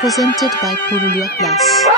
presented by Purulia Plus.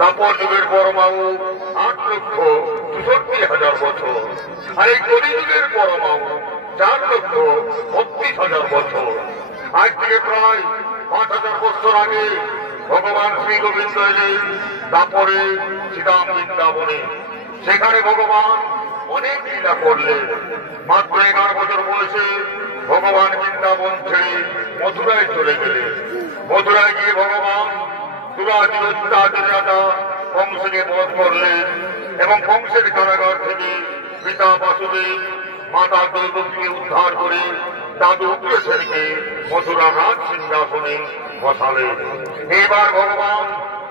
Dwapar যুগের পরমাণু 8,96,000 64,000 বছর, আর এই কলিযুগের পরমাণু 4,32,000 বছর। আজ থেকে প্রায় 5,000 বছর আগে ভগবান শ্রী গোবিন্দ এলেন তারপরে শ্রীরাম বৃন্দাবনে। সেখানে ভগবান অনেক লীলা করলেন। মাত্র 11 বছর বয়সে ভগবান বৃন্দাবন ছেড়ে মথুরায় চলে গেলেন। মথুরায় গিয়ে ভগবান দুরাজি অত্যাচারী রাজা কংসকে বধ করলেন এবং কংসের কারাগার থেকে পিতা বাসুদেব মাতা দৈবকীকে উদ্ধার করে দাদু উগ্রসেনকে মথুরা রাজ সিংহাসনে বসালেন। এবার ভগবান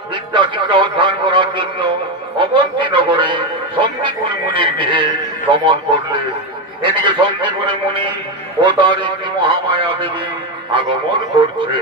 বিদ্যা শিক্ষা অধ্যয়ন করার জন্য অবন্তী নগরে সন্দীপুরী মুনির গৃহে ভ্রমণ করলেন। এদিকে সন্দীপুরী মুনি ও তার স্ত্রী মহামায়া দেবী আগমন করছে।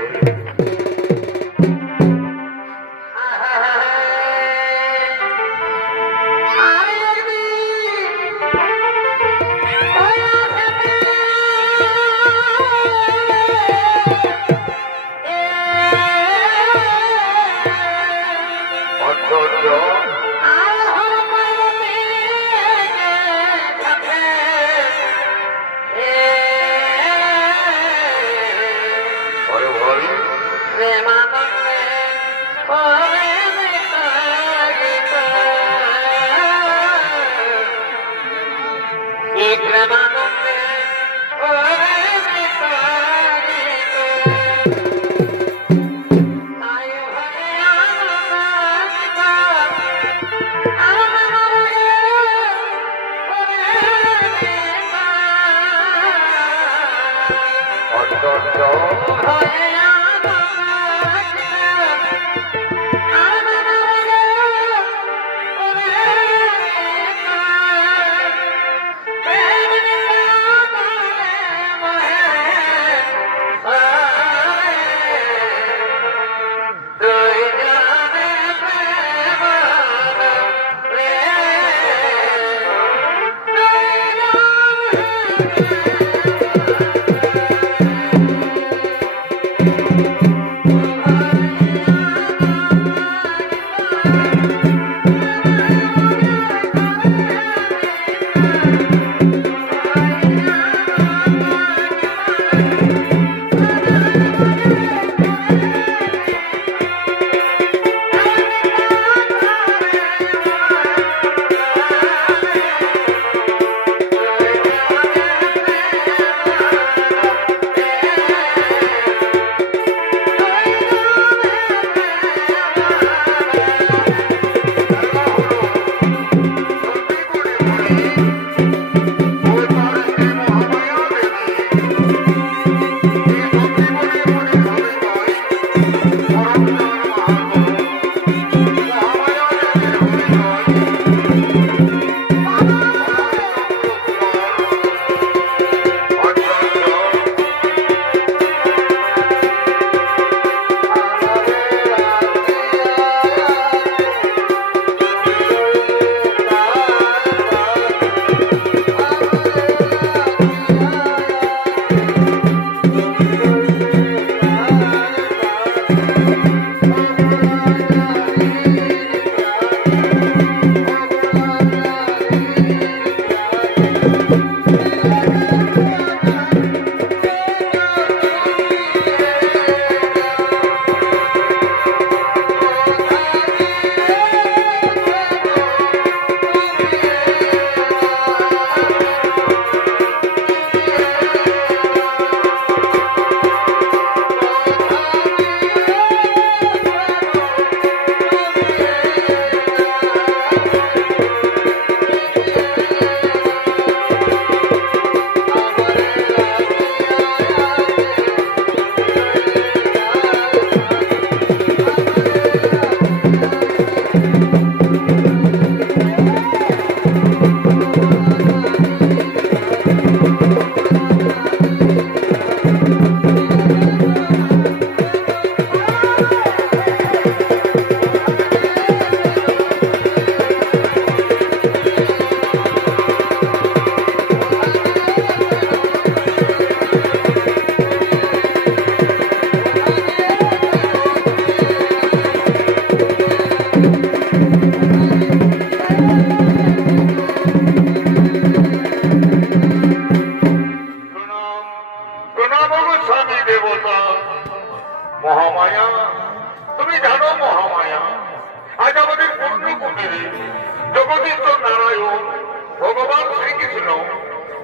ভগবান শ্রীকৃষ্ণ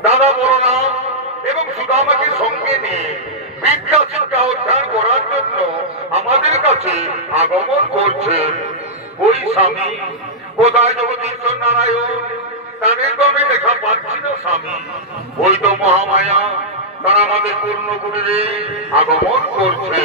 দাদা বলরাম এবং সুদামাকে সঙ্গে নিয়ে বিদ্যা শিক্ষা উদ্ধার করার জন্য আমাদের কাছে আগমন করছেন। ওই স্বামী কোথায় জগদীশ্বর নারায়ণ, তাদের তো আমি দেখা পাচ্ছি না স্বামী। ওই তো মহামায়া, তারা আমাদের পূর্ণ কুটিরে আগমন করছে।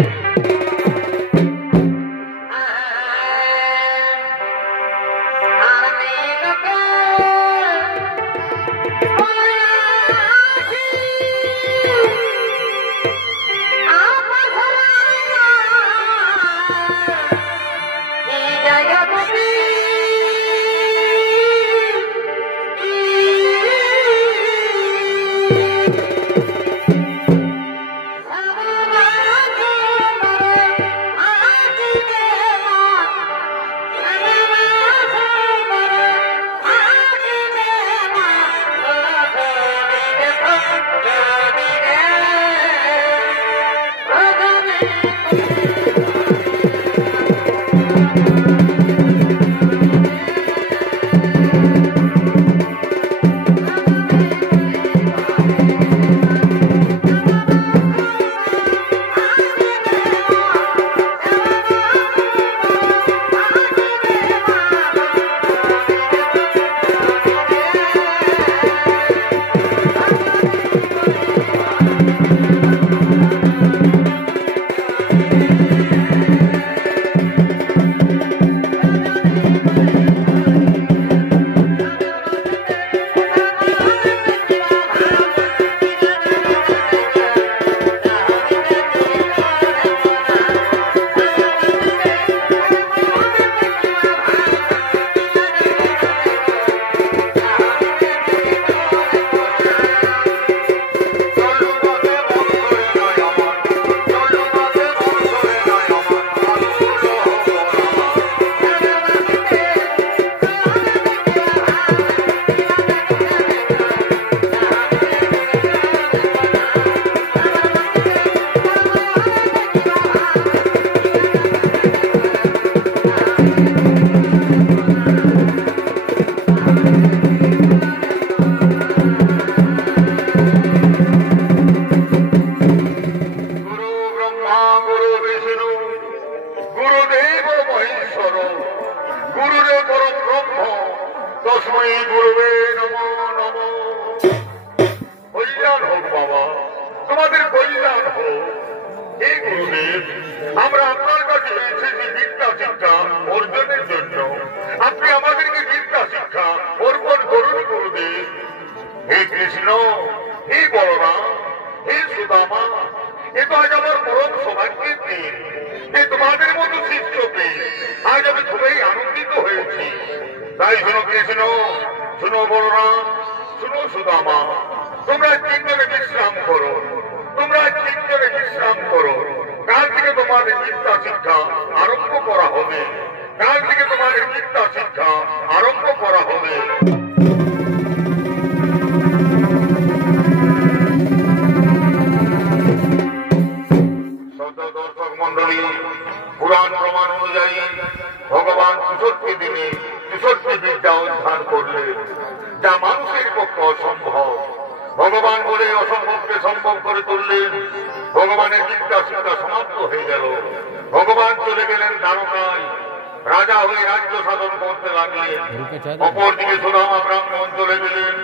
অপরদিকে সুদামা ব্রাহ্মণ চলে গেলেন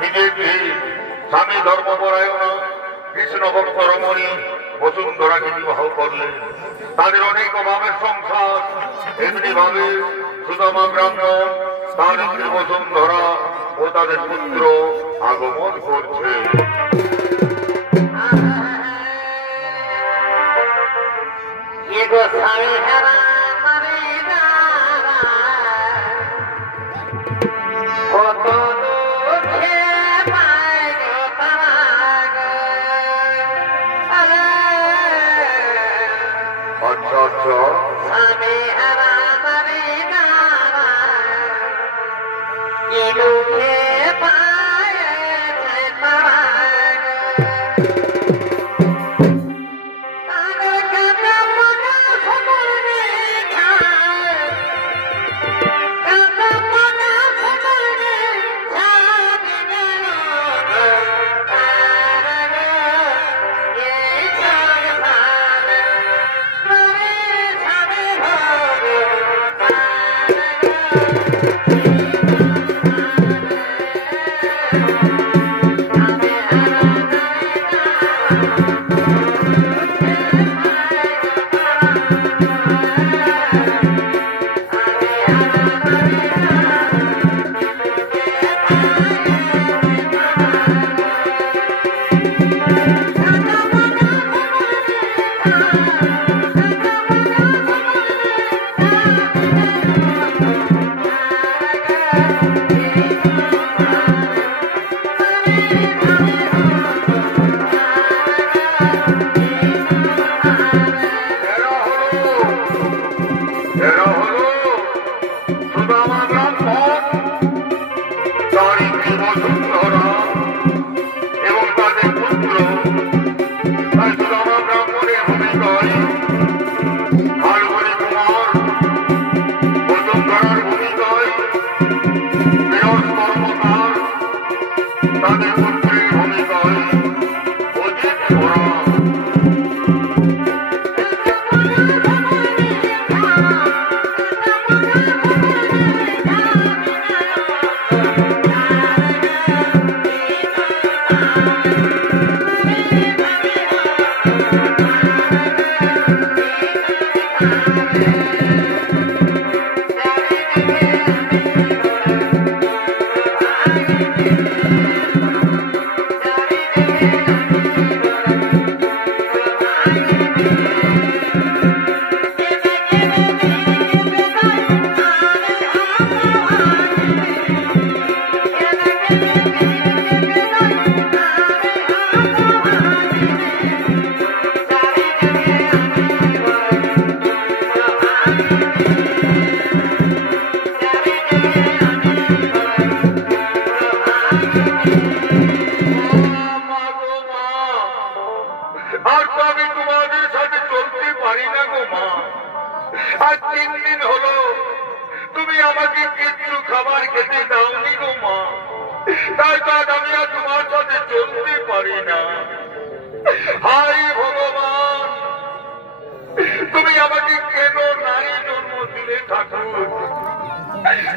নিজের গৃহে। স্বামী ধর্মপরায়ণা কৃষ্ণ ভক্ত রমণী বসুন্ধরাকে বিবাহ করলেন। তাদের অনেক অভাবের সংসার। এমনি ভাবে সুদামা ব্রাহ্মণ, তার স্ত্রী বসুন্ধরা ও তাদের পুত্র আগমন করছে। তাদের পুত্রীর ভূমিকায় অজিত ঘোড়া। আর তো আমি তোমাদের সাথে চলতে পারি না গো মা। আজ 3 দিন হলো তুমি আমাকে কিচ্ছু খাবার খেতে দাওনি গো মা। তাই তো আজ আমি আর তোমার সাথে চলতে পারি না। হাই ভগবান, তুমি আমাকে কেন নারী জন্ম দিলে ঠাকুর?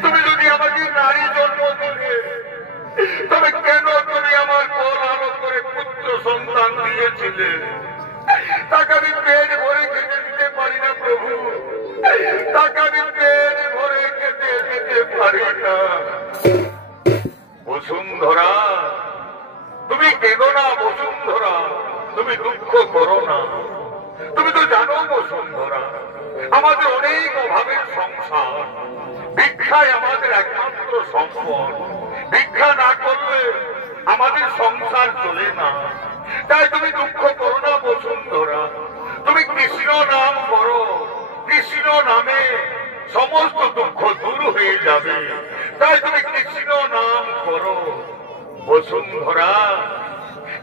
তুমি যদি আমাকে নারী জন্ম দিলে তবে কেন তুমি আমার কোল আলো করে পুত্র সন্তান দিয়েছিলে? তাকে আমি পেট ভরে খেতে দিতে পারি না প্রভু, তাকে আমি পেট ভরে খেতে দিতে পারি না। বসুন্ধরা, তুমি কেঁদো না বসুন্ধরা, তুমি দুঃখ করো না। তুমি তো জানো বসুন্ধরা, আমাদের অনেক অভাবের সংসার, ভিক্ষায় আমাদের একমাত্র সম্পদ। ভিক্ষা না করলে আমাদের সংসার চলে না। তাই তুমি দুঃখ করো না বসুন্ধরা, তুমি কৃষ্ণ নাম করো, কৃষ্ণ নামে সমস্ত দুঃখ দূর হয়ে যাবে। তাই তুমি কৃষ্ণ নাম করো বসুন্ধরা।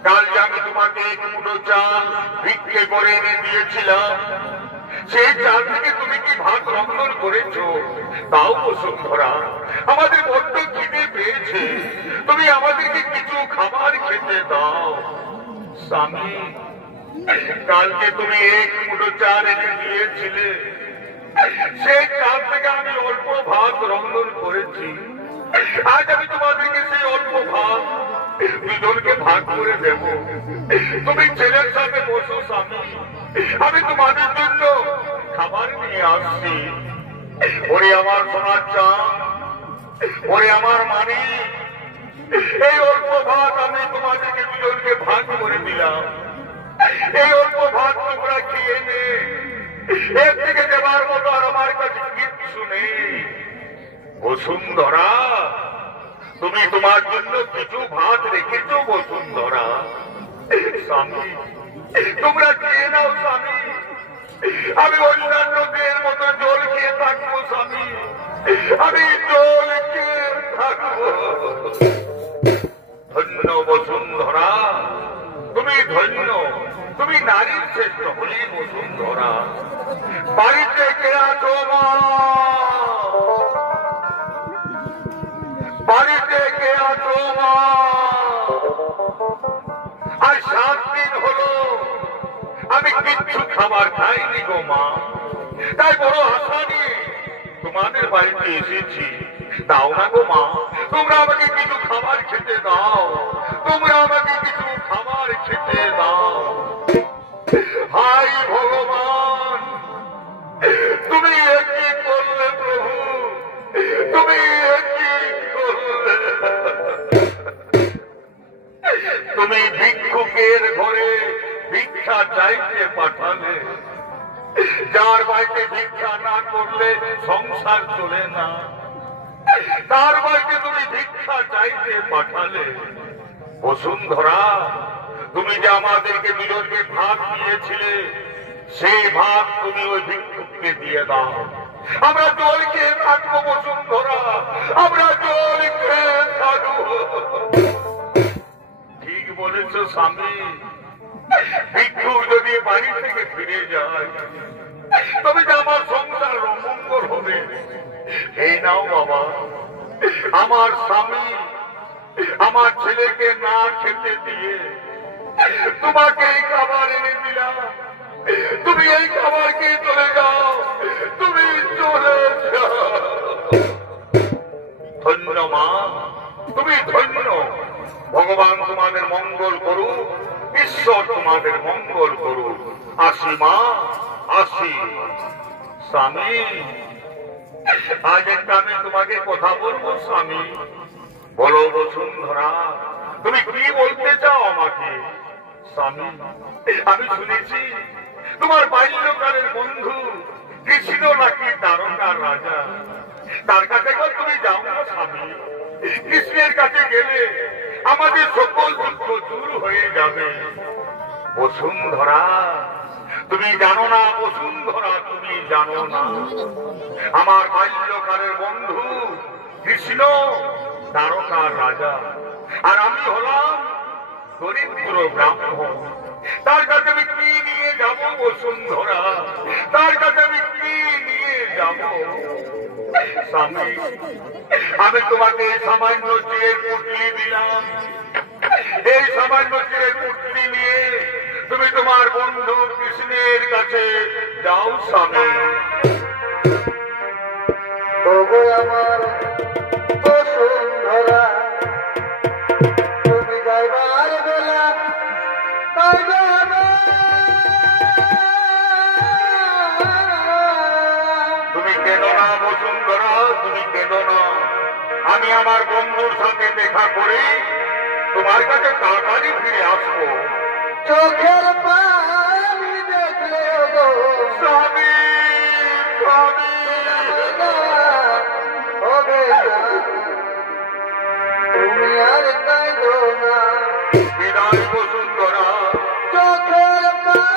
কাল যে আমি তোমাকে 1 মুঠো চাল ভিক্ষে করে এনে দিয়েছিলাম, সেই চাল থেকে তুমি কি ভাত রন্ধন করেছো? তাও বসুন্ধরা, আমাদের বড্ড খিদে পেয়েছে, তুমি আমাদেরকে কিছু খাবার খেতে দাও। স্বামী, কালকে তুমি 1 মুঠো চাল এনে দিয়েছিলে, সেই চাল থেকে আমি অল্প ভাত রন্ধন করেছি। আজ আমি তোমাদেরকে সেই অল্প ভাত দুজনকে ভাগ করে দেব। তুমি ছেলের সাথে বসো স্বামী, আমি তোমাদের জন্য খাবার নিয়ে আসছি। ওরে আমার সোনার চাঁদ, ওরে আমার মানি, এই অল্প ভাত আমি তোমাদেরকে দুজনকে ভাগ করে দিলাম। এই অল্প ভাত তোমরা খেয়ে নে, এর থেকে দেবার মতো আর আমার কাছে কিচ্ছু নেই। বসুন্ধরা, তুমি তোমার জন্য কিছু ভাত রেখেছো বসুন্ধরা। স্বামী, তোমরা খেয়ে নাও স্বামী, আমি অন্যান্য মেয়ের মতো জল খেয়ে থাকবো স্বামী, আমি জল খেয়ে থাকবো। ধন্য বসুন্ধরা, তুমি ধন্য, তুমি নারীর শ্রেষ্ঠ হলি বসুন্ধরা। বাড়িতে কে আছো মা? বাড়িতে কে আছো মা? আর 7 দিন হলো আমি কিচ্ছু খাবার খাইনি গো মা। তাই বড় আশা নিয়ে তোমাদের বাড়িতে এসেছি। দাও না গো মা, তোমরা আমাকে কিছু খাবার খেতে দাও, তোমরা আমাকে কিছু খাবার খেতে দাও। হাই ভগবান, তুমি কি করলে প্রভু, তুমি কি করলে? তুমি ভিক্ষুকের ঘরে ভিক্ষা চাইতে পাঠালে, যার বাড়িতে ভিক্ষা না করলে সংসার চলে না, তার বাড়িতে তুমি ভিক্ষা চাইতে পাঠালে। বসুন্ধরা, তুমি যে আমাদেরকে দুজনকে ভাত দিয়েছিলে, সেই ভাত তুমি ওই ভিক্ষুককে দিয়ে দাও। আমরা জল খেয়ে থাকবো বসুন্ধরা, আমরা জল খেয়ে থাকবো। ঠিক বলেছ স্বামী, ভিক্ষুক যদি বাড়ি থেকে ফিরে যায় তবে যে আমার সংসার অমঙ্গল হবে। এই নাও বাবা, আমার স্বামী আমার ছেলেকে না খেতে দিয়ে তোমাকে এই খাবার এনে দিলাম, তুমি এই খাবার খেয়ে চলে যাও, তুমি চলে যাও। ধন্য মা, তুমি ধন্য। ভগবান তোমাদের মঙ্গল করুক, ঈশ্বর তোমাদের মঙ্গল করুক। আসি মা, আসি। স্বামী, আজ একটা আমি তোমাকে কথা বলবো স্বামী। বলো বসুন্ধরা, তুমি কি বলতে চাও আমাকে? স্বামী, আমি শুনেছি তোমার বাল্যকালের বন্ধু কৃষ্ণ নাকি দ্বারকার রাজা। তার কাছে তুমি যাও না স্বামী। কৃষ্ণের কাছে গেলে আমাদের সকল দুঃখ দূর হয়ে যাবে। বসুন্ধরা, তুমি জানো না বসুন্ধরা, তুমি জানো না আমার বাল্যকালের বন্ধু কৃষ্ণ দ্বারকার রাজা, আর আমি হলাম দরিদ্র ব্রাহ্মণ। তার কাছে আমি কি নিয়ে যাব বসুন্ধরা? তার কাছে আমি কি নিয়ে যাব? স্বামী, আমি তোমাকে সামান্য চিড়ের পুটলি দিলাম। এই সামান্য চিড়ের পুটলি নিয়ে তুমি তোমার বন্ধু কৃষ্ণের কাছে যাও স্বামী। আমার বসুন্ধরা, তুমি যাইবার বেলা তুমি কেঁদো না বসুন্ধরা, তুমি কেঁদো না। আমি আমার বন্ধুর সাথে দেখা করে তোমার কাছে তাড়াতাড়ি ফিরে আসবো। চোখের পানি দেখলে গো স্বামী, স্বামী, তুমি আর কাঁদো না। বিদায় বসুন্ধরা। চোখের পানি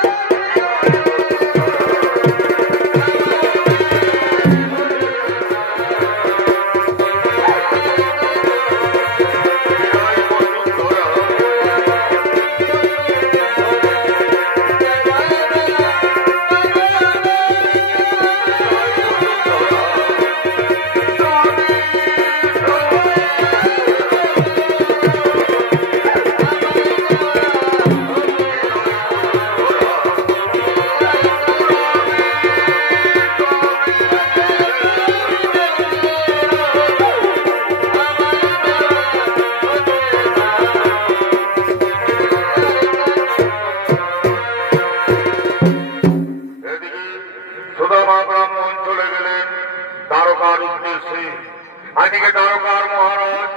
আজকে দ্বারকার মহারাজ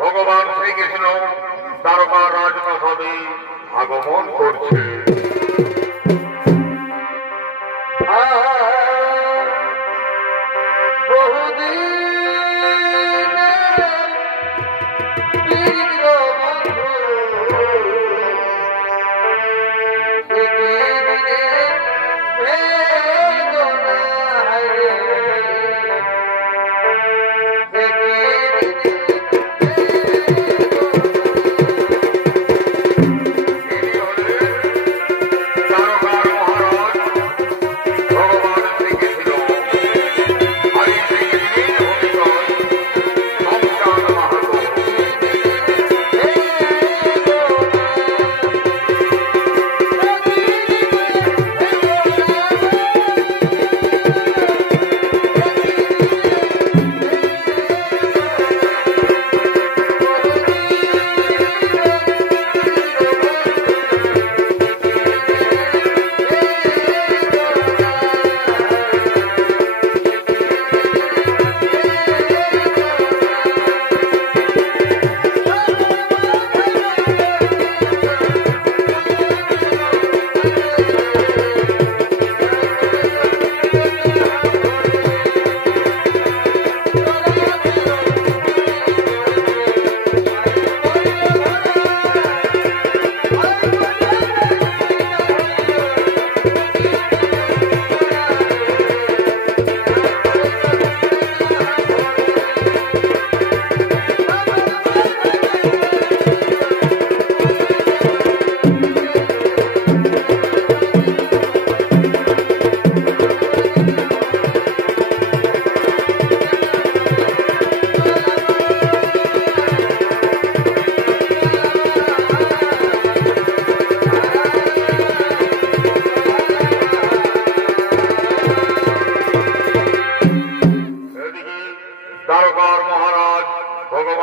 ভগবান শ্রীকৃষ্ণ দ্বারকার রাজপ্রাসাদে আগমন করছে।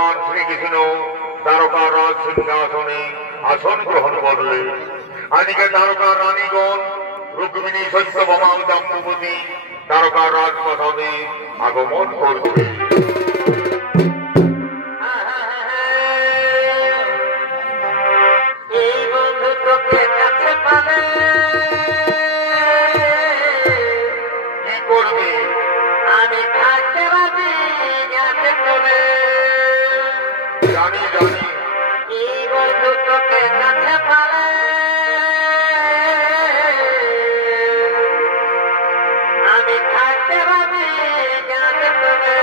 ভগবান শ্রীকৃষ্ণ দ্বারকা রাজ সিংহাসনে আসন গ্রহণ করলেন। আজকে দ্বারকার রানীগণ রুক্মিণী সত্যভামা জাম্বুবতী দ্বারকার রাজপ্রাসাদে আগমন করছে। এই বন্ধু তোকে কাছে পাবে কি করবে? আমি থাকতে পারি যাতে তোলে জানি জানি এই বন্ধু তোকে কাছে পাবে আমি থাকতে পারি যাতে তোলে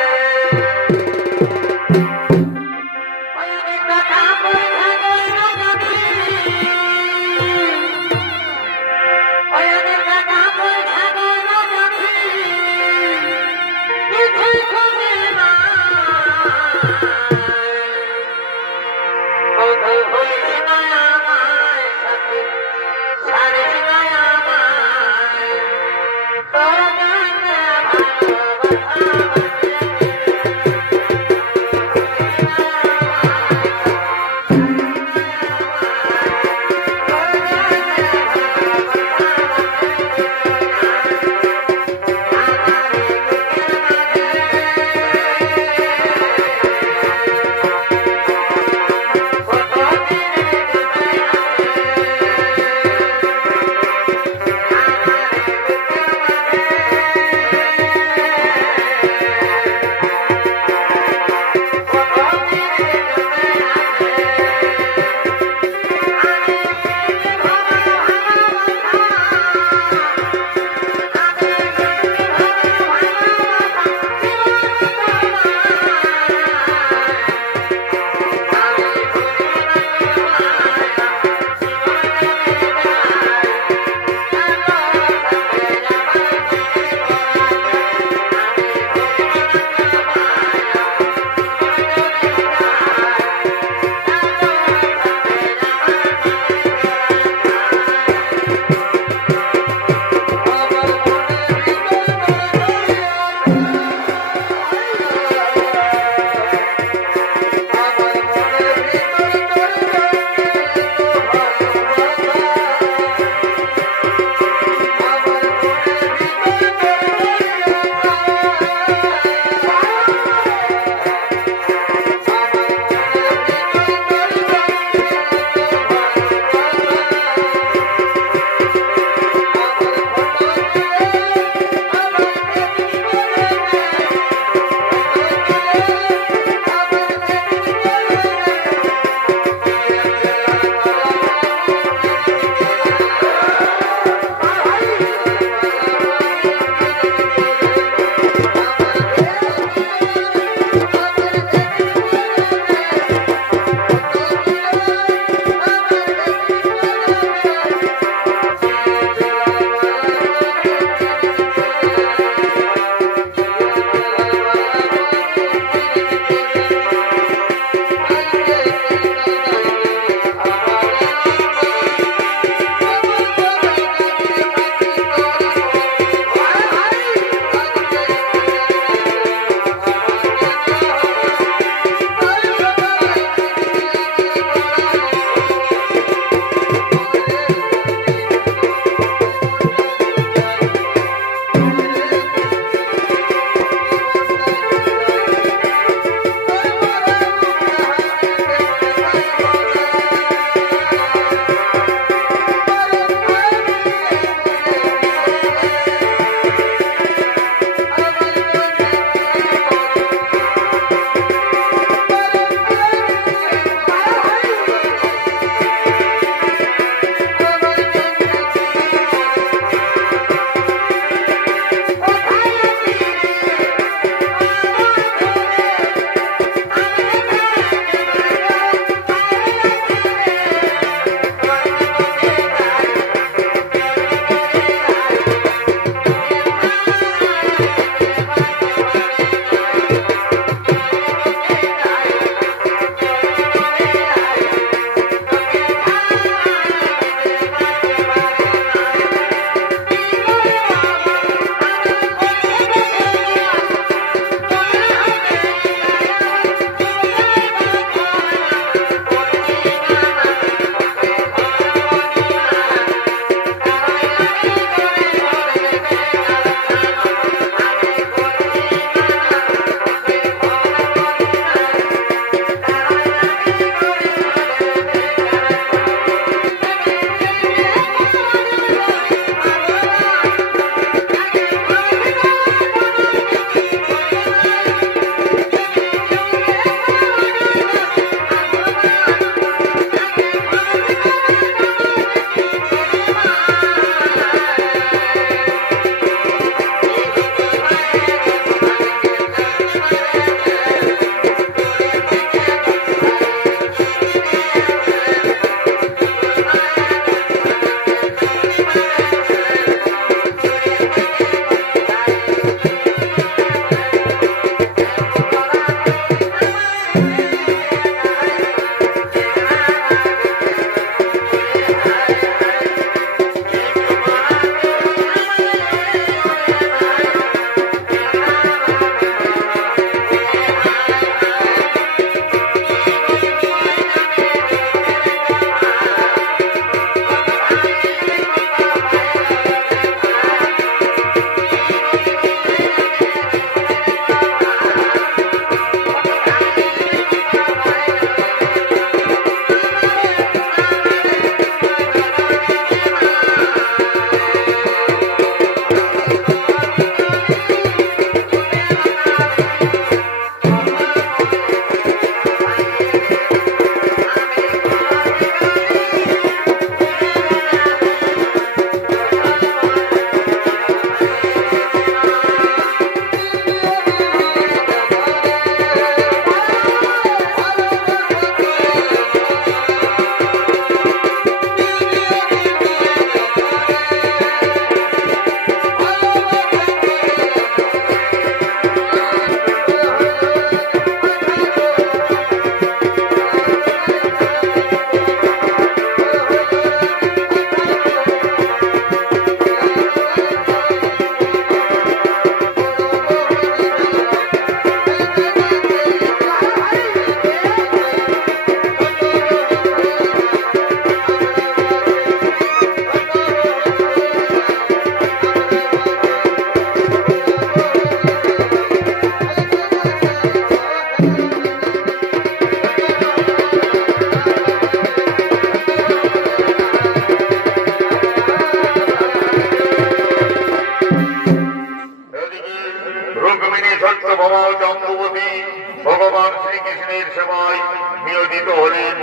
সেবায় নিয়োজিত হলেন।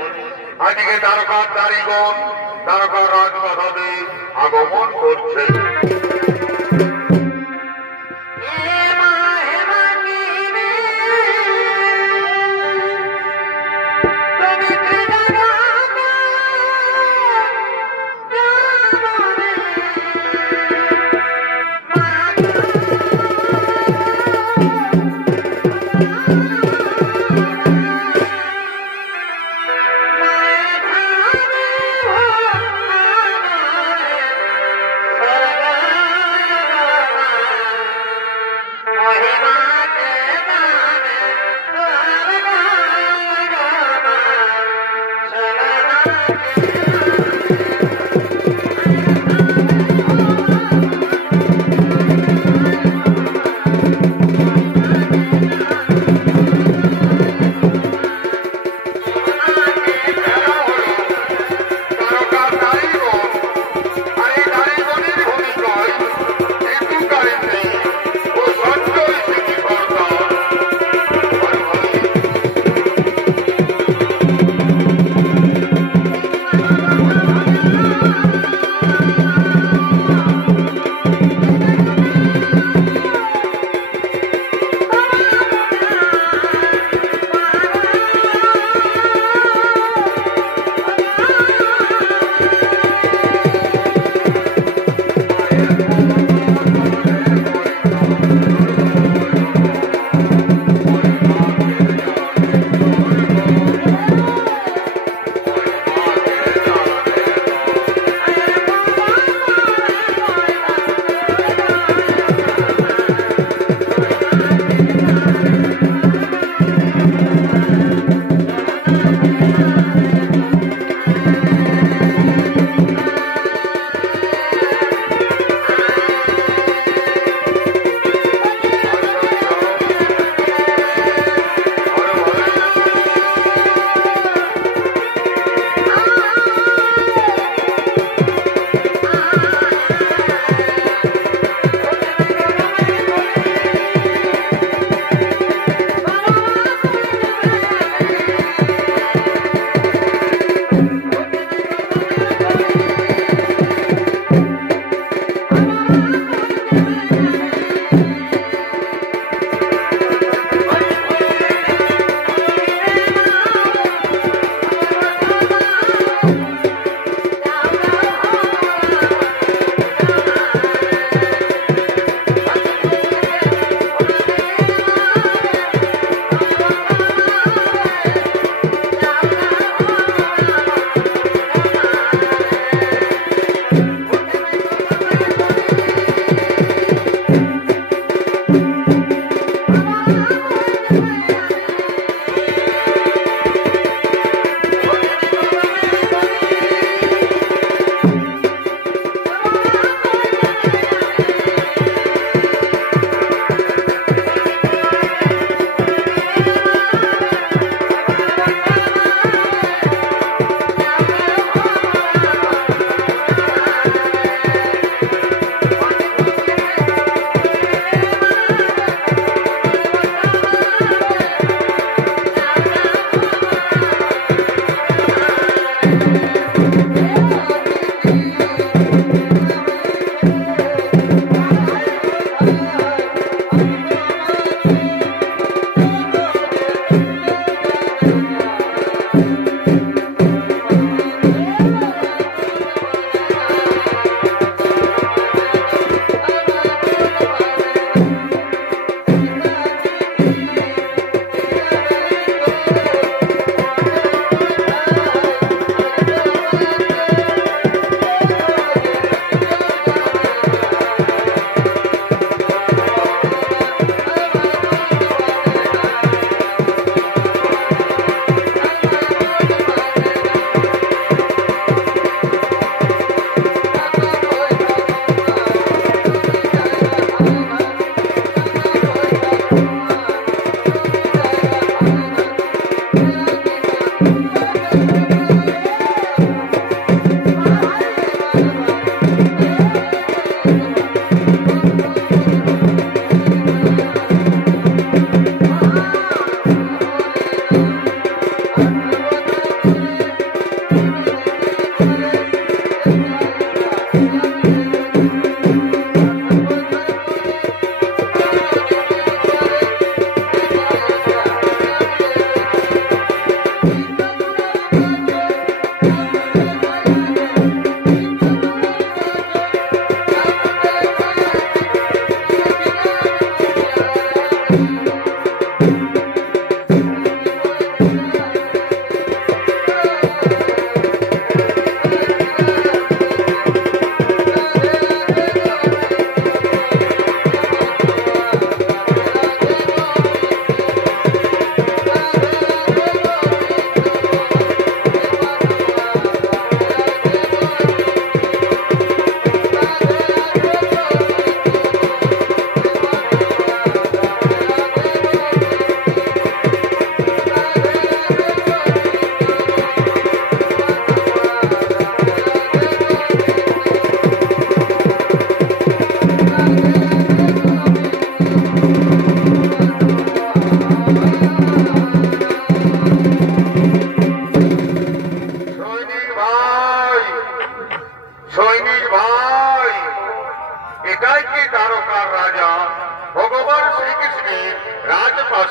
আজকে তারকার কারিগণ তারকার রাজপ্রাসাদে আগমন করছে।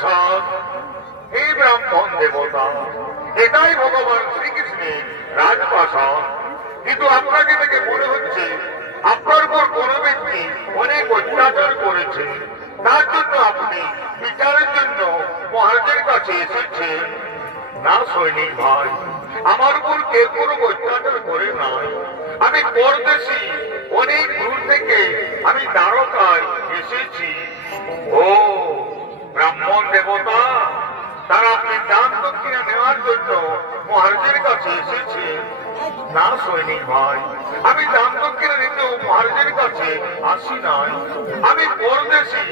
রাজপ্রাসাদ। হে ব্রাহ্মণ দেবতা, এটাই ভগবান শ্রীকৃষ্ণের রাজপ্রাসাদ। কিন্তু আপনাকে দেখে মনে হচ্ছে আপনার উপর কোন ব্যক্তি অনেক অত্যাচার করেছে, তার জন্য আপনি বিচারের জন্য মহারাজের কাছে এসেছেন। না সৈনিক ভাই, আমার উপর কেউ কোনো অত্যাচার করে নাই। আমি পরদেশী, অনেক দূর থেকে আমি দ্বারকায় এসেছি। ও ব্রাহ্মণ দেবতা, তারা আপনি দান দক্ষিণা নেওয়ার জন্য মহারাজের কাছে এসেছে। না সৈনিক ভাই, আমি দান দক্ষিণা নিতেও মহারাজের কাছে আসি নাই। আমি পরদেশী,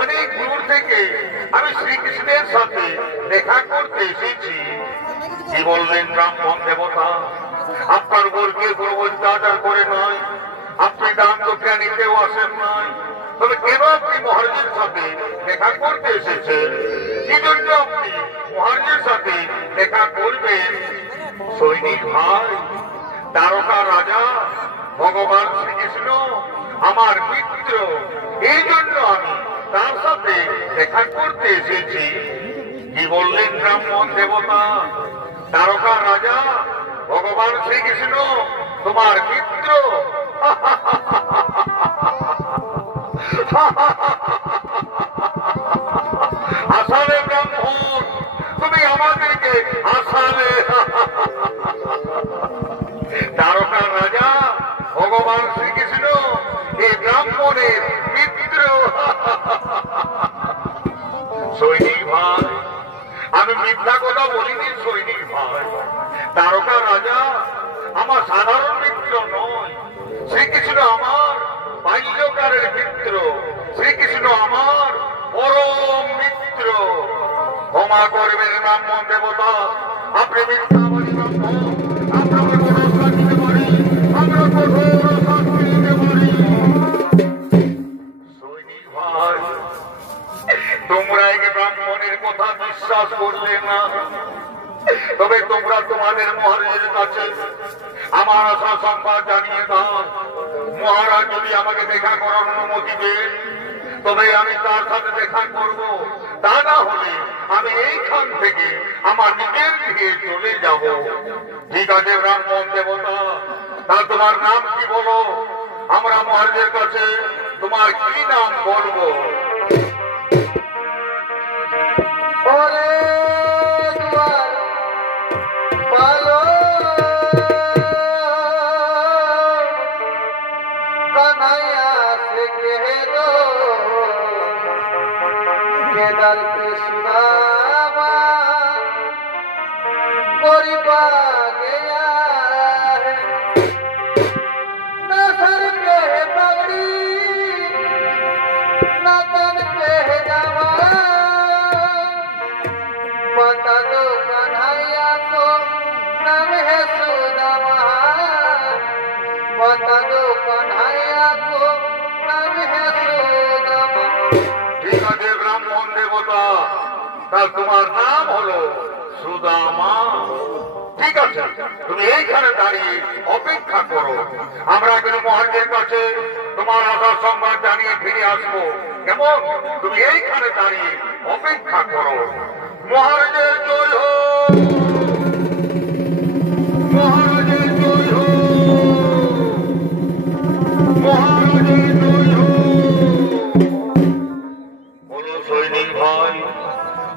অনেক দূর থেকে আমি শ্রীকৃষ্ণের সাথে দেখা করতে এসেছি। কি বললেন ব্রাহ্মণ দেবতা? আপনার উপরকে কোনো অত্যাচার করে নয়, আপনি দান দক্ষিণা নিতেও আসেন নাই, তবে কেন আপনি মহারাজের সাথে দেখা করতে এসেছেন? কি জন্য আপনি মহারাজের সাথে দেখা করবেন? সৈনিক ভাই, দ্বারকা রাজা ভগবান শ্রীকৃষ্ণ আমার মিত্র, এই জন্য আমি তার সাথে দেখা করতে এসেছি। কি বললেন ব্রাহ্মণ দেবতা? দ্বারকা রাজা ভগবান শ্রীকৃষ্ণ তোমার মিত্র? আসালে ব্রাহ্মণ, তুমি আমাদেরকে আসালে। দ্বারকা রাজা ভগবান শ্রীকৃষ্ণ এই ব্রাহ্মণের মিত্র। সৈনিক ভাই, আমি মিথ্যা কথা বলিনি সৈনিক ভাই। দ্বারকা রাজা আমার সাধারণ মিত্র নয়, শ্রীকৃষ্ণ আমার বাল্যকালের মিত্র, শ্রীকৃষ্ণ আমার পরম মিত্র। ক্ষমা করবেন ব্রাহ্মণ দেবতা, আপনি মিথ্যাবাদী ব্রাহ্মণ, আপনাকে কঠোর শাস্তি দিতে পারি, আমরা কঠোর শাস্তি দিতে পারি। সৈনিক ভাই, তোমরা এই ব্রাহ্মণের কথা বিশ্বাস করলে না, তবে তোমরা তোমাদের মহারাজের কাছে আমার আশা সংবাদ জানিয়ে দাও। মহারাজ যদি আমাকে দেখা করার অনুমতি দেন, তবে আমি তার সাথে দেখা করব, তা না হলে আমি এইখান থেকে আমার নিজের দিকে চলে যাব। ঠিক আছে ব্রাহ্মণ দেবতা, তা তোমার নাম কি বলো? আমরা মহারাজের কাছে তোমার কি নাম বলবো? ঠিক আছে ব্রাহ্মণ দেবতা, তার তোমার নাম হলো সুদামা। ঠিক আছে, তুমি এইখানে দাঁড়িয়ে অপেক্ষা করো, আমরা কিন্তু মহারাজের কাছে তোমার আশার সংবাদ জানিয়ে ফিরে আসবো। কেমন? তুমি এইখানে দাঁড়িয়ে অপেক্ষা করো। মহারাজের জয় হোক, মহারাজের জয় হোক, মহারাজের জয় হোক। বলো সৈনিক ভাই,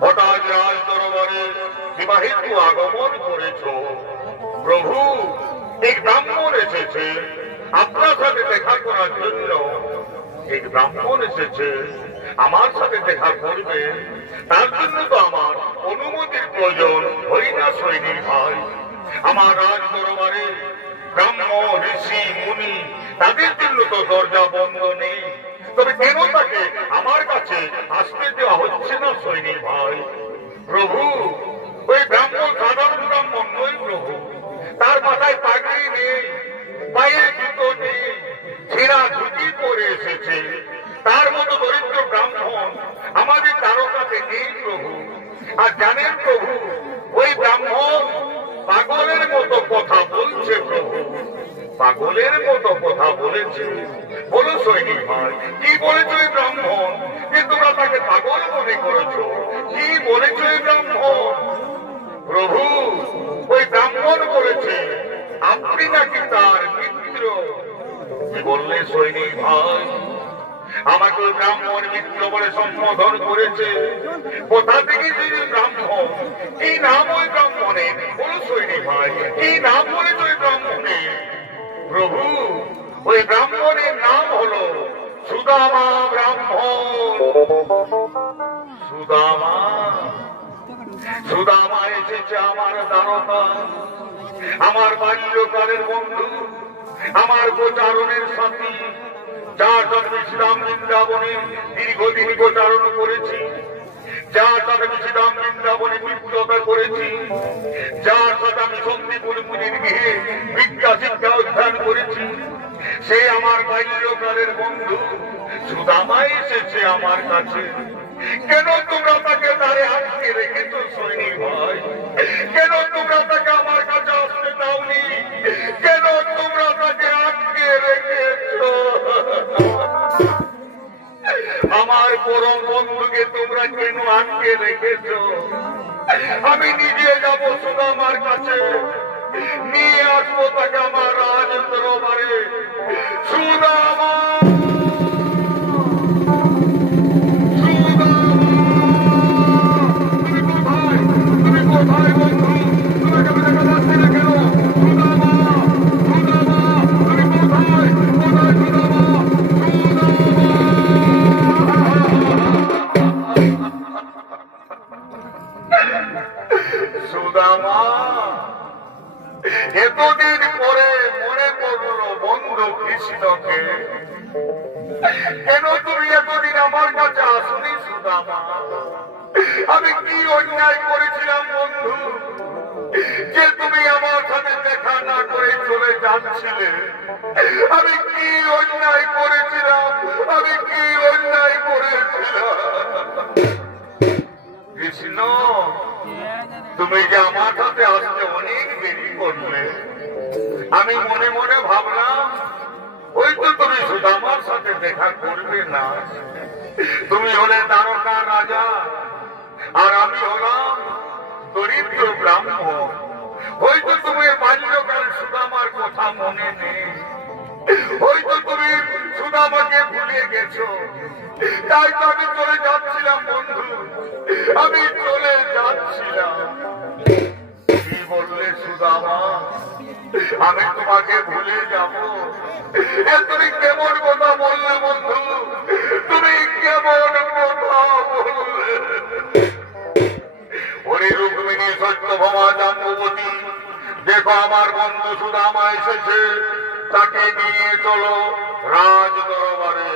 হঠাৎ রাজ দরবারে বিবাহিত আগমন করেছ। প্রভু, এক ব্রাহ্মণ এসেছে আপনার সাথে দেখা করার জন্য। এক ব্রাহ্মণ এসেছে আমার সাথে দেখা করবে, তার জন্য তো আমার অনুমতির প্রয়োজন হয় না সৈনিক ভাই। আমার রাজ দরবারে ব্রাহ্মণ, ঋষি, মুনি, তাদের জন্য তো দরজা বন্ধ নেই, তবে কেন তাকে আমার কাছে আসতে দেওয়া হচ্ছে না সৈনিক ভাই? প্রভু, ওই ব্রাহ্মণ সাধারণ ব্রাহ্মণ নয় প্রভু, তার মাথায় পাগড়ি নেই, পায়ে জুতো নেই, ছেঁড়া ধুতি পরে এসেছে। তার মতো দরিদ্র ব্রাহ্মণ আমাদের দ্বারকাতে নেই প্রভু। আর জানেন প্রভু, ওই ব্রাহ্মণ পাগলের মতো কথা বলছে প্রভু, পাগলের মতো কথা বলেছে। বলো সৈনিক ভাই, কি বলেছ ওই ব্রাহ্মণ যে তোমরা তাকে পাগল মনে করেছ? কি বলেছ এই ব্রাহ্মণ? প্রভু, ওই ব্রাহ্মণ বলেছে আপনি নাকি তার মিত্র। কি বললে সৈনিক ভাই? আমাকে ওই ব্রাহ্মণ মিত্র বলে সম্বোধন করেছে। কোথা থেকে যিনি ব্রাহ্মণ, কি নাম ওই ব্রাহ্মণের? বলো সৈনিক ভাই, কি নাম বলেছে ওই ব্রাহ্মণের? প্রভু, ওই ব্রাহ্মণের নাম হলো সুদামা ব্রাহ্মণ। সুদামা, সুদামা এসেছে আমার দানতা, আমার বাল্যকালের বন্ধু, আমার গোচারণের সাথী, যার সাথে শ্রীরাম বৃন্দাবনে দীর্ঘদিন গোচারণ করেছি, যার সাথে শ্রীরাম বৃন্দাবনে মিত্রতা করেছি, যার সাথে আমি সন্দীপুর মুনির গৃহে বিদ্যা শিক্ষা অধ্যয়ন করেছি, সে আমার বাল্যকালের বন্ধু সুদামা এসেছে আমার কাছে। কেন তোমরা তাকে দ্বারে আটকে রেখেছো সৈনিক ভাই? কেন তোমরা তাকে আমার কাছে আসতে দাওনি? কেন তোমরা তাকে আটকে রেখেছো? আমার পরম বন্ধুকে তোমরা কেন আটকে রেখেছো? আমি নিজে যাব সুদামার কাছে, নিয়ে আসবো তাকে আমার রাজ দরবারে। সুদামা, সুদামা, এতদিন পরে মনে করলো বন্ধু কৃষ্ণকে। কেন তুমি এতদিন আমার কাছে আসনি সুদামা? আমি কি অন্যায় করেছিলাম বন্ধু, যে তুমি আমার সাথে দেখা না করে চলে যাচ্ছিলে? আমি কি অন্যায় করেছিলাম? আমি কি অন্যায় করেছিলাম? কৃষ্ণ, তুমি যে আমার সাথে আসতে অনেক দেরি করলে। আমি মনে মনে ভাবলাম হয়তো তুমি সুদামার সাথে দেখা করবে না। তুমি হলে দ্বারকা রাজা, আর আমি হলাম দরিদ্র ব্রাহ্মণ। হয়তো তুমি বাল্যকাল সুদামার কথা মনে নেই, হয়তো তুমি সুদামাকে ভুলে গেছো। তাই তো আমি চলে যাচ্ছিলাম বন্ধু, আমি চলে যাচ্ছিলাম। কি বললে সুদামা? আমি তোমাকে ভুলে যাব? তুমি কেমন কথা বললে বন্ধু? তুমি কেমন কথা বললে? ওরে রুক্মিণী, সত্যভামা, জাম্বুবতী, দেখো আমার বন্ধু সুদামা এসেছে, তাকে নিয়ে চলো রাজ দরবারে।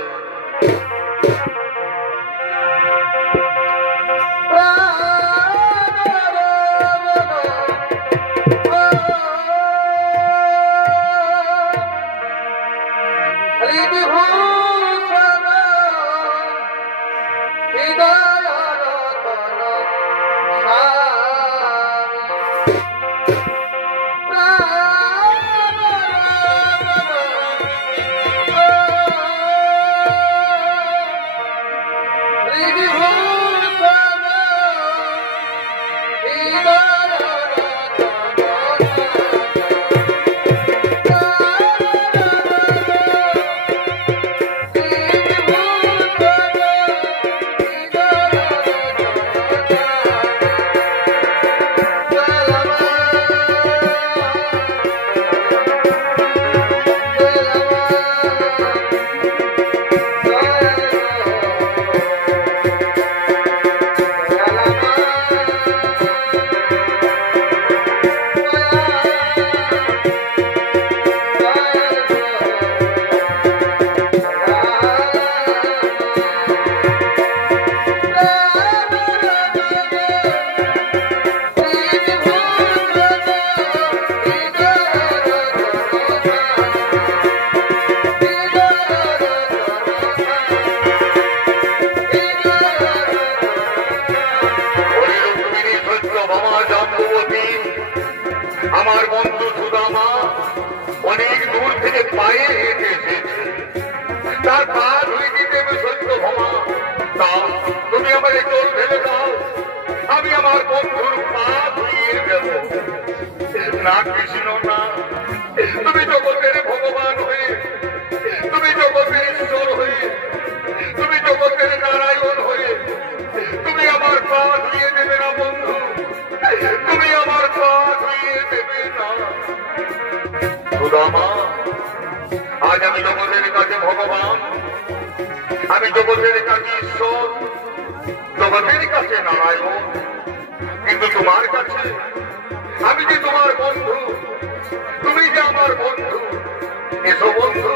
আমার বন্ধু সুদামা অনেক দূর থেকে পায়ে হেঁটে এসেছে, তার পা ধুয়ে দিতে আমি সত্যভামা। তা তুমি আমাকে জল ঢেলে দাও, না কৃষ্ণ না, তুমি জগতের ভগবান হয়ে, তুমি জগতের ঈশ্বর হয়ে, তুমি জগতের নারায়ণ হয়ে তুমি আমার পা ধুয়ে দেবে না বন্ধু, তুমি আমার পা ধুয়ে দেবে না। সুদামা, আজ আমি জগতের কাছে ভগবান, আমি জগতের কাছে ঈশ্বর, জগতের কাছে নারায়ণ, কিন্তু তোমার কাছে আমি যে তোমার বন্ধু, তুমি যে আমার বন্ধু। এসো বন্ধু,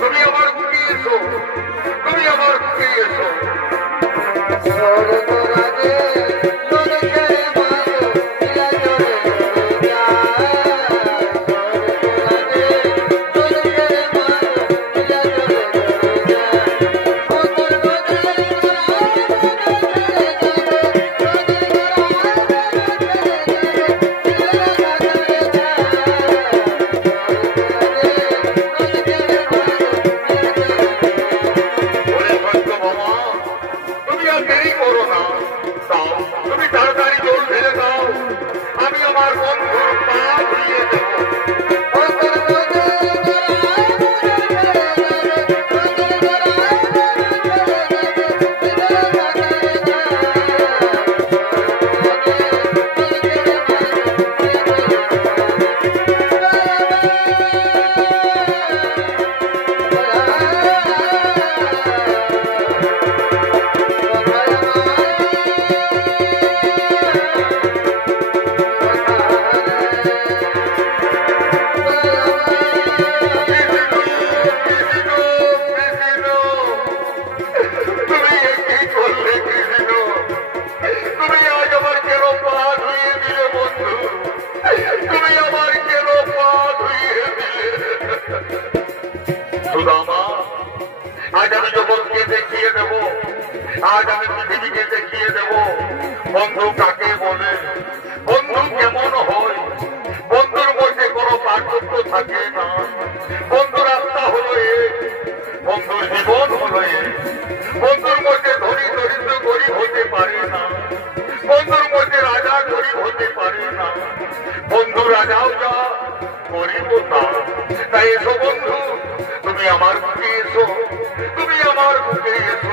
তুমি আমার বুকে এসো, তুমি আমার বুকে এসো। আজ আমি জগৎকে দেখিয়ে দেব, আজ আমি পৃথিবীকে দেখিয়ে দেব বন্ধু কাকে বলে, বন্ধু কেমন হয়। বন্ধুর মধ্যে কোনো পার্থক্য থাকে না, বন্ধুর আত্মা হলো এক, বন্ধুর জীবন হলো এক। বন্ধুর মধ্যে ধনী দরিদ্র গরিব হতে পারে না, বন্ধুর মধ্যে রাজা গরিব হতে পারে না, বন্ধু রাজাও যা গরিবও তা। তাই এসো বন্ধু, তুমি আমার বুকে এসো, তুমি আমার বুকে এসো।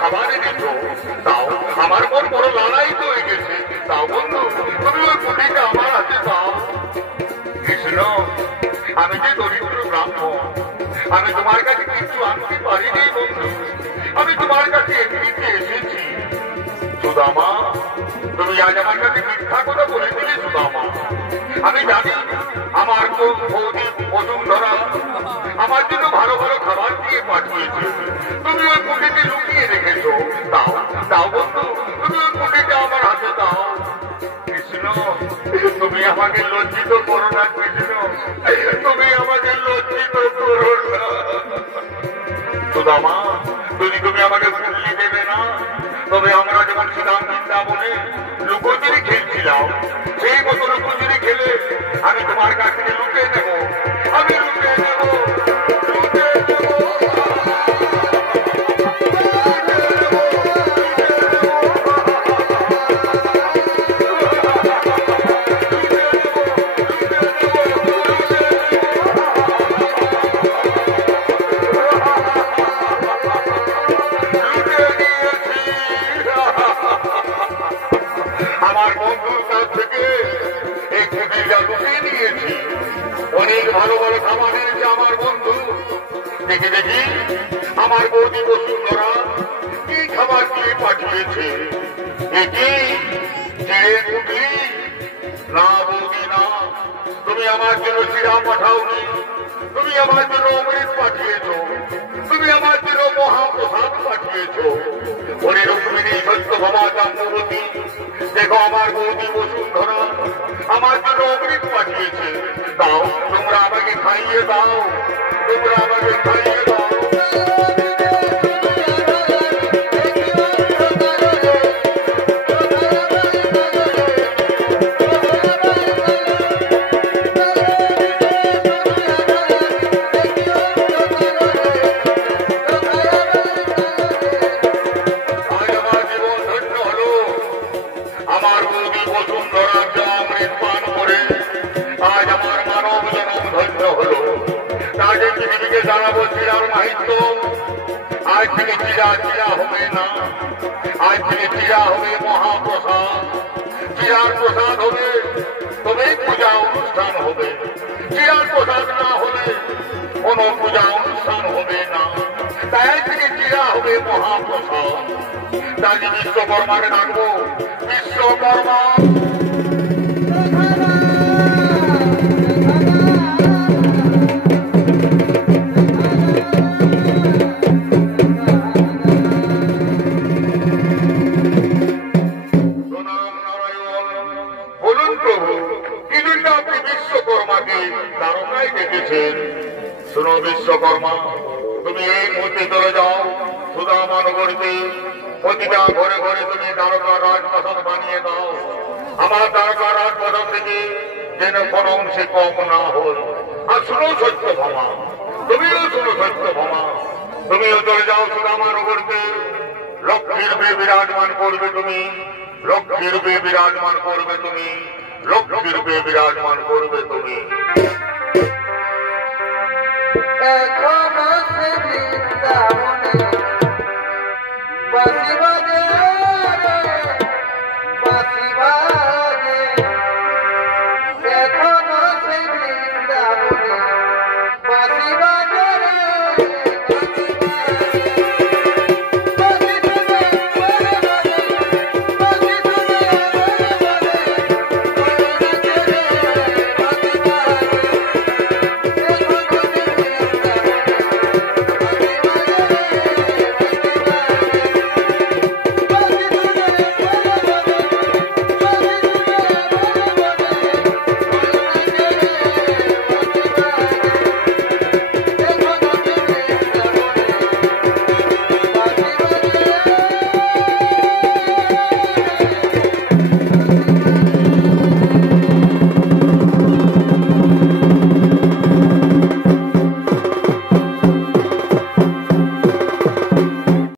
খাবার এনেছো, তাও আমার মন বড় লালায়িত হয়ে গেছে। তাও বন্ধু, তুমি ওই পুঁটিটা আমার হাতে দাও। কৃষ্ণ, আমি যে দরিদ্র ব্রাহ্মণ, আমি তোমার কাছে কিছু আনতে পারিনি বন্ধু, আমি তোমার কাছে এমনিতে এসেছি। সুদামা, তুমি আজ আমার কাছে মিথ্যা কথা বলেছিলে সুদামা। আমি জানি আমার বৌদি বসুন্ধরা আমার জন্য ভালো ভালো খাবার দিয়ে পাঠিয়েছে, তুমি ওই পুঁটিতে লুকিয়ে রেখেছো। দাও দাও বন্ধু, তুমি ওই পুঁটিটা আমার হাতে দাও। কৃষ্ণ, তুমি আমাকে লজ্জিত করো না কৃষ্ণ, তুমি আমাকে লজ্জিত করো না। সুদামা, যদি তুমি আমাকে ফুটলি দেবে না, তবে আমরা যেমন ছিলাম বৃন্দাবনে লুকোচুরি খেলছিলাম, সেই মতো লুকোচুরি খেলে আমি তোমার কাছ থেকে লুটে নেব, আমি লুটে নেব, লুটে নেব। আমার বন্ধুর কাছ থেকে এই কুটিরটা লুকিয়ে নিয়েছি। অনেক ভালো ভালো খাবার এনেছে আমার বন্ধু। দেখে দেখি আমার বৌদি বসুন্ধরা কি খাবার দিয়ে পাঠিয়েছে। এটি চিড়ের পুটলি না বৌদি না, তুমি আমার জন্য চিড়া পাঠাওনি, তুমি আমার জন্য অমৃত পাঠিয়েছ, তুমি আমার জন্য মহাপ্রসাদ পাঠিয়েছ। ওরে রুক্মিণী সত্য ভাবা চান্দ্রবতী, দেখো আমার বৌদি বসুন্ধরা আমার জন্য অমৃত পাঠিয়েছে। দাও, তোমরা আমাকে খাইয়ে দাও, তোমরা আমাকে খাইয়ে দাও। আমার বৌদি বসুন্ধরার অমৃত পান করে আজ আমার মানব জনম ধন্য হলো। তাদের পৃথিবীকে জানাবো চিরার মাহিত্য। আজ থেকে চিরা চিরা হবে না, আজ থেকে চিরা হবে মহাপ্রসাদ। চিরার প্রসাদ হবে তবেই পূজা অনুষ্ঠান হবে, চিরার প্রসাদ না হলে কোন পূজা অনুষ্ঠান হবে না। তাই থেকে চিরা হবে মহাপ্রসাদ। তাই বিশ্বকর্মাকে ডাকবো, বিশ্বকর্মা। বলুন প্রভু, কি জন্য আপনি বিশ্বকর্মাকে দ্বারকায় ডেকেছেন? শোনো বিশ্বকর্মা, তুমি এই মুহূর্তে চলে যাও সুদামা নগরীতে। প্রতিটা ঘরে ঘরে তুমি দ্বারকা রাজপ্রাসাদ বানিয়ে দাও। আমার দ্বারকা রাজপ্রাসাদ থেকে যেন কোনো অংশে কম না হল। আর শুনো সত্যভামা, তুমিও শুনো সত্যভামা, তুমিও চলে যাও সুদামা নগরীতে। লক্ষ্মীর রূপে বিরাজমান করবে তুমি, লক্ষ্মীর রূপে বিরাজমান করবে তুমি, লক্ষ্মীর রূপে বিরাজমান করবে তুমি। এখনো সে বৃন্দাবনে বাসিবা